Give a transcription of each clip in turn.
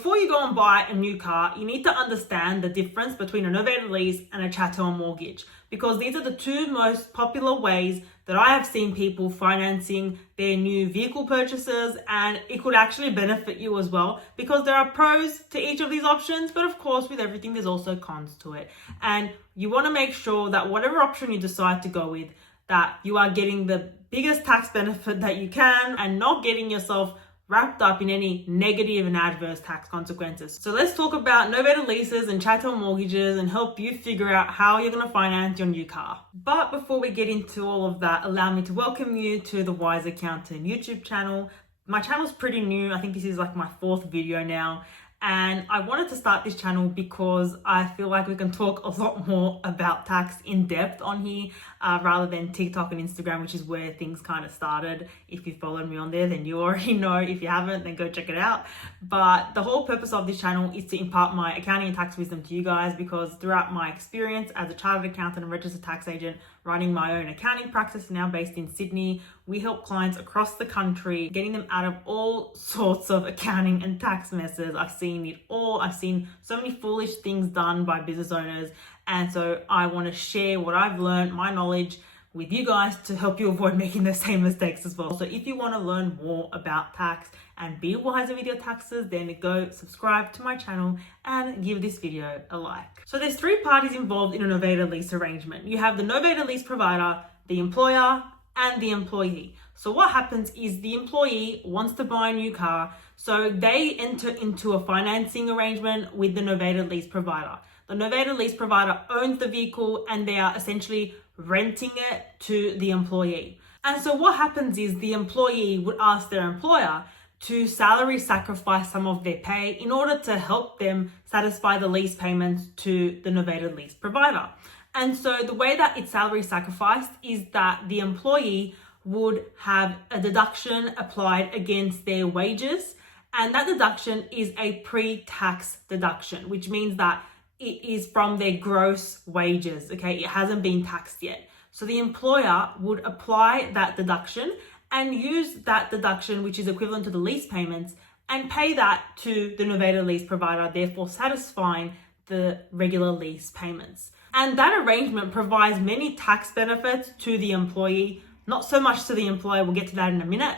before you go and buy a new car, you need to understand the difference between a novated lease and a chattel mortgage, because these are the two most popular ways that I have seen people financing their new vehicle purchases, and it could actually benefit you as well, because there are pros to each of these options, but of course with everything there's also cons to it. And you want to make sure that whatever option you decide to go with, that you are getting the biggest tax benefit that you can and not getting yourself wrapped up in any negative and adverse tax consequences. So let's talk about novated leases and chattel mortgages and help you figure out how you're going to finance your new car. But before we get into all of that, allow me to welcome you to the Wise Accountant YouTube channel. My channel's pretty new. I think this is like my 4th video now. And I wanted to start this channel because I feel like we can talk a lot more about tax in depth on here rather than TikTok and Instagram, which is where things kind of started. If you followed me on there, then you already know. If you haven't, then go check it out. But the whole purpose of this channel is to impart my accounting and tax wisdom to you guys, because throughout my experience as a chartered accountant and registered tax agent, running my own accounting practice now based in Sydney, we help clients across the country, getting them out of all sorts of accounting and tax messes. I've seen it all. I've seen so many foolish things done by business owners. And so I want to share what I've learned, my knowledge, with you guys to help you avoid making the same mistakes as well. So if you want to learn more about tax and be wiser with your taxes, then go subscribe to my channel and give this video a like. So there's 3 parties involved in a novated lease arrangement. You have the novated lease provider, the employer, and the employee. So what happens is the employee wants to buy a new car, so they enter into a financing arrangement with the novated lease provider. The novated lease provider owns the vehicle and they are essentially renting it to the employee. And so what happens is the employee would ask their employer to salary sacrifice some of their pay in order to help them satisfy the lease payments to the novated lease provider. And so the way that it's salary sacrificed is that the employee would have a deduction applied against their wages, and that deduction is a pre-tax deduction, which means that it is from their gross wages, okay? It hasn't been taxed yet. So the employer would apply that deduction and use that deduction, which is equivalent to the lease payments, and pay that to the novated lease provider, therefore satisfying the regular lease payments. And that arrangement provides many tax benefits to the employee, not so much to the employer. We'll get to that in a minute.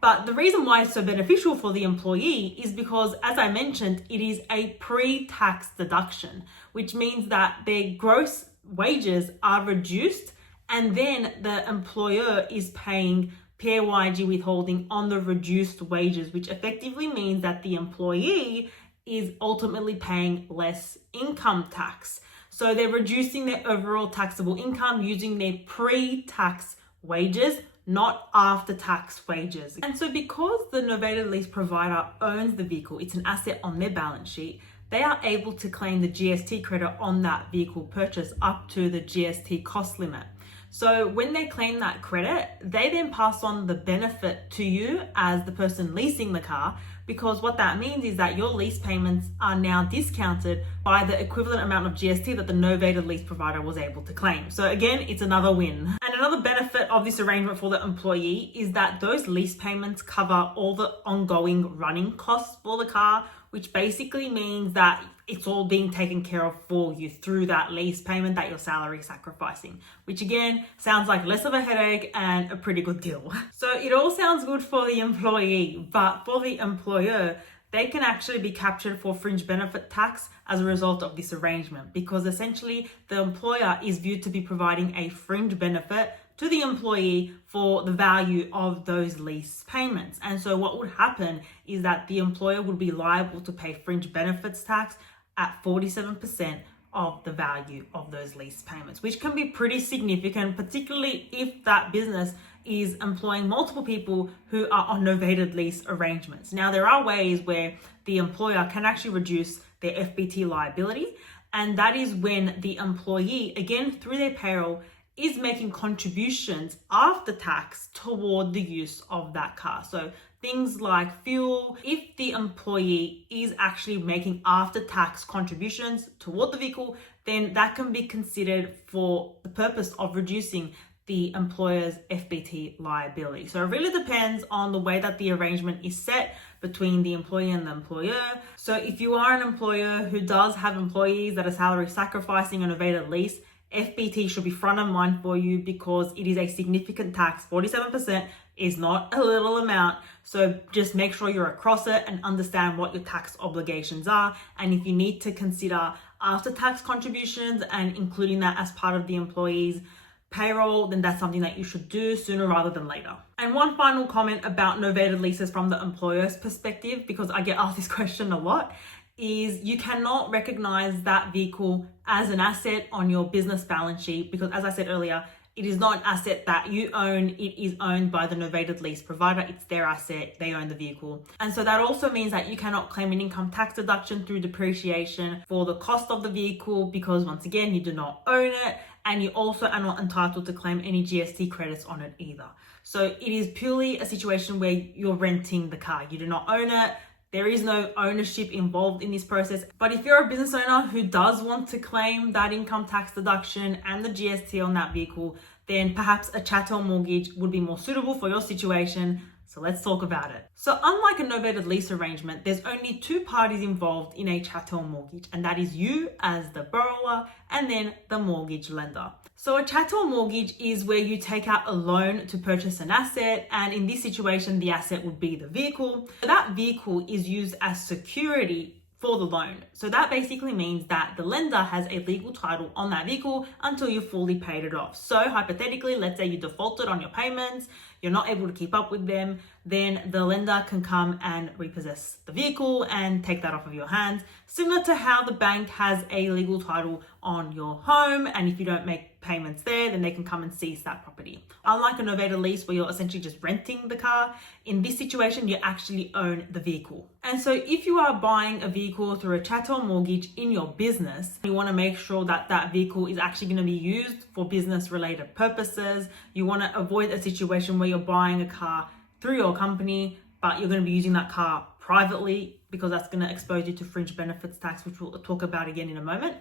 But the reason why it's so beneficial for the employee is because, as I mentioned, it is a pre-tax deduction, which means that their gross wages are reduced and then the employer is paying PAYG withholding on the reduced wages, which effectively means that the employee is ultimately paying less income tax. So they're reducing their overall taxable income using their pre-tax wages, not after-tax wages. And so because the novated lease provider owns the vehicle, it's an asset on their balance sheet, they are able to claim the GST credit on that vehicle purchase up to the GST cost limit. So when they claim that credit, they then pass on the benefit to you as the person leasing the car, because what that means is that your lease payments are now discounted by the equivalent amount of GST that the novated lease provider was able to claim. So again, it's another win. And another benefit of this arrangement for the employee is that those lease payments cover all the ongoing running costs for the car, which basically means that it's all being taken care of for you through that lease payment that you're salary sacrificing, which again sounds like less of a headache and a pretty good deal. So it all sounds good for the employee, but for the employer, they can actually be captured for fringe benefit tax as a result of this arrangement, because essentially the employer is viewed to be providing a fringe benefit to the employee for the value of those lease payments. And so what would happen is that the employer would be liable to pay fringe benefits tax at 47% of the value of those lease payments, which can be pretty significant, particularly if that business is employing multiple people who are on novated lease arrangements. Now, there are ways where the employer can actually reduce their FBT liability, and that is when the employee, again through their payroll, is making contributions after tax toward the use of that car. So things like fuel, if the employee is actually making after tax contributions toward the vehicle, then that can be considered for the purpose of reducing the employer's FBT liability. So it really depends on the way that the arrangement is set between the employee and the employer. So if you are an employer who does have employees that are salary sacrificing a novated lease, FBT should be front of mind for you because it is a significant tax. 47% is not a little amount. So just make sure you're across it and understand what your tax obligations are. And if you need to consider after-tax contributions and including that as part of the employee's payroll, then that's something that you should do sooner rather than later. And one final comment about novated leases from the employer's perspective, because I get asked this question a lot, is you cannot recognize that vehicle as an asset on your business balance sheet because, as I said earlier, it is not an asset that you own. It is owned by the novated lease provider. It's their asset. They own the vehicle. And so that also means that you cannot claim an income tax deduction through depreciation for the cost of the vehicle because, once again, you do not own it. And you also are not entitled to claim any GST credits on it either. So it is purely a situation where you're renting the car. You do not own it. There is no ownership involved in this process. But if you're a business owner who does want to claim that income tax deduction and the GST on that vehicle, then perhaps a chattel mortgage would be more suitable for your situation. So let's talk about it. So unlike a novated lease arrangement, there's only two parties involved in a chattel mortgage, and that is you as the borrower and then the mortgage lender. So a chattel mortgage is where you take out a loan to purchase an asset, and in this situation, the asset would be the vehicle. That vehicle is used as security for the loan. So that basically means that the lender has a legal title on that vehicle until you've fully paid it off. So hypothetically, let's say you defaulted on your payments, you're not able to keep up with them, then the lender can come and repossess the vehicle and take that off of your hands, similar to how the bank has a legal title on your home, and if you don't make payments there, then they can come and seize that property. Unlike a novated lease where you're essentially just renting the car, in this situation, you actually own the vehicle. And so if you are buying a vehicle through a chattel mortgage in your business, you want to make sure that that vehicle is actually going to be used for business related purposes. You want to avoid a situation where you're buying a car through your company, but you're going to be using that car privately because that's going to expose you to fringe benefits tax, which we'll talk about again in a moment.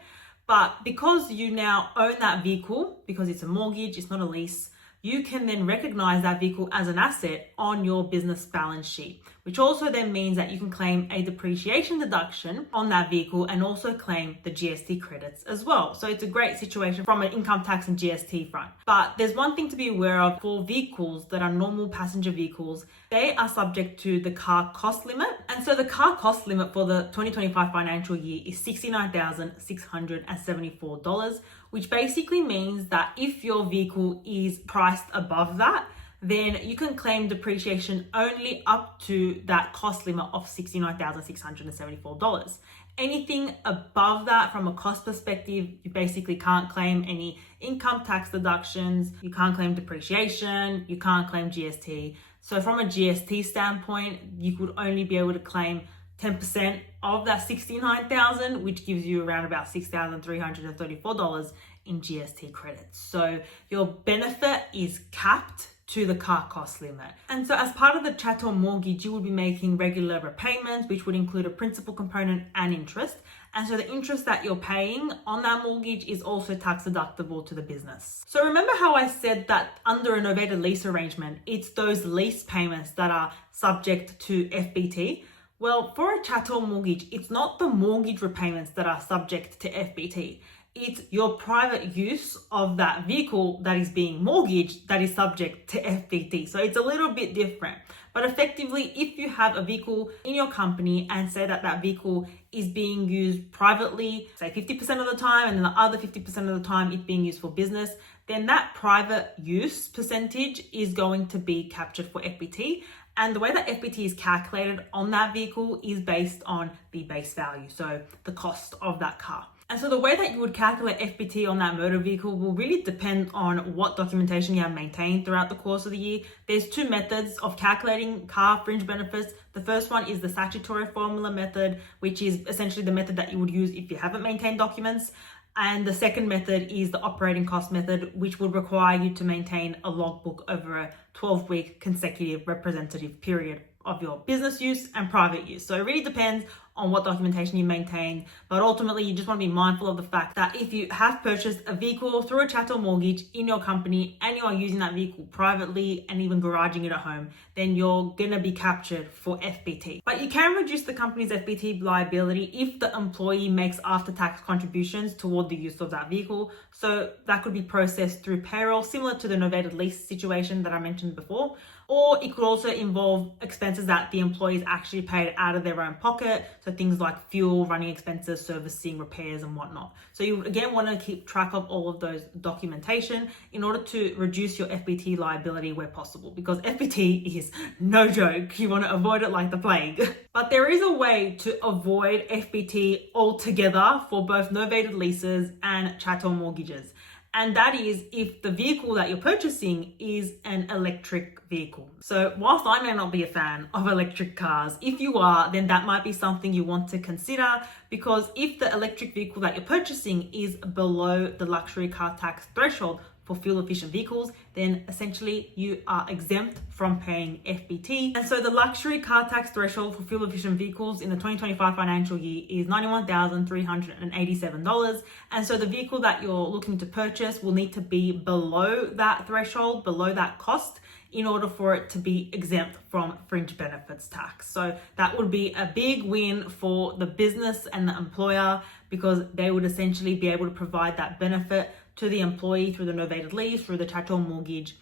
But because you now own that vehicle, because it's a mortgage, it's not a lease, you can then recognize that vehicle as an asset on your business balance sheet, which also then means that you can claim a depreciation deduction on that vehicle and also claim the GST credits as well. So it's a great situation from an income tax and GST front. But there's one thing to be aware of for vehicles that are normal passenger vehicles. They are subject to the car cost limit. And so the car cost limit for the 2025 financial year is $69,674, which basically means that if your vehicle is priced above that, then you can claim depreciation only up to that cost limit of $69,674. Anything above that from a cost perspective, you basically can't claim any income tax deductions, you can't claim depreciation, you can't claim GST. So from a GST standpoint, you could only be able to claim 10% of that $69,000, which gives you around about $6,334 in GST credits. So your benefit is capped to the car cost limit. And so as part of the chattel mortgage, you will be making regular repayments, which would include a principal component and interest. And so the interest that you're paying on that mortgage is also tax deductible to the business. So remember how I said that under a novated lease arrangement, it's those lease payments that are subject to FBT? Well, for a chattel mortgage, it's not the mortgage repayments that are subject to FBT. It's your private use of that vehicle that is being mortgaged that is subject to FBT. So it's a little bit different. But effectively, if you have a vehicle in your company and say that that vehicle is being used privately, say 50% of the time, and then the other 50% of the time it's being used for business, then that private use percentage is going to be captured for FBT. And the way that FBT is calculated on that vehicle is based on the base value, so the cost of that car. And so the way that you would calculate FBT on that motor vehicle will really depend on what documentation you have maintained throughout the course of the year. There's two methods of calculating car fringe benefits. The first one is the statutory formula method, which is essentially the method that you would use if you haven't maintained documents. And the second method is the operating cost method, which would require you to maintain a logbook over a 12-week consecutive representative period of your business use and private use. So it really depends on what documentation you maintain. But ultimately, you just want to be mindful of the fact that if you have purchased a vehicle through a chattel mortgage in your company and you are using that vehicle privately and even garaging it at home, then you're going to be captured for FBT. But you can reduce the company's FBT liability if the employee makes after-tax contributions toward the use of that vehicle. So that could be processed through payroll, similar to the novated lease situation that I mentioned before. Or it could also involve expenses that the employees actually paid out of their own pocket. So things like fuel, running expenses, servicing, repairs, and whatnot. So you again want to keep track of all of those documentation in order to reduce your FBT liability where possible, because FBT is no joke. You want to avoid it like the plague. But there is a way to avoid FBT altogether for both novated leases and chattel mortgages. And that is if the vehicle that you're purchasing is an electric vehicle. So whilst I may not be a fan of electric cars, if you are, then that might be something you want to consider, because if the electric vehicle that you're purchasing is below the luxury car tax threshold for fuel efficient vehicles, then essentially you are exempt from paying FBT. And so the luxury car tax threshold for fuel efficient vehicles in the 2025 financial year is $91,387. And so the vehicle that you're looking to purchase will need to be below that threshold, below that cost, in order for it to be exempt from fringe benefits tax. So that would be a big win for the business and the employer, because they would essentially be able to provide that benefit to the employee through the novated lease, through the chattel mortgage,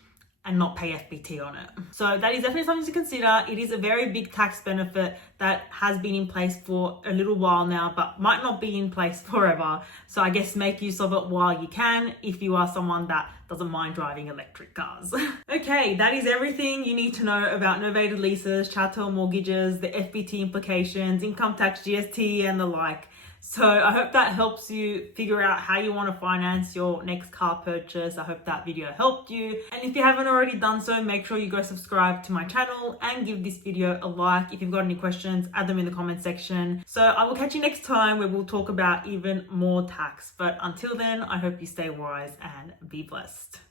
and not pay FBT on it. So that is definitely something to consider. It is a very big tax benefit that has been in place for a little while now, but might not be in place forever. So I guess make use of it while you can, if you are someone that doesn't mind driving electric cars. Okay, that is everything you need to know about novated leases, chattel mortgages, the FBT implications, income tax, GST, and the like. So I hope that helps you figure out how you want to finance your next car purchase. I hope that video helped you. And if you haven't already done so, make sure you go subscribe to my channel and give this video a like. If you've got any questions, add them in the comment section. So I will catch you next time, where we'll talk about even more tax. But until then, I hope you stay wise and be blessed.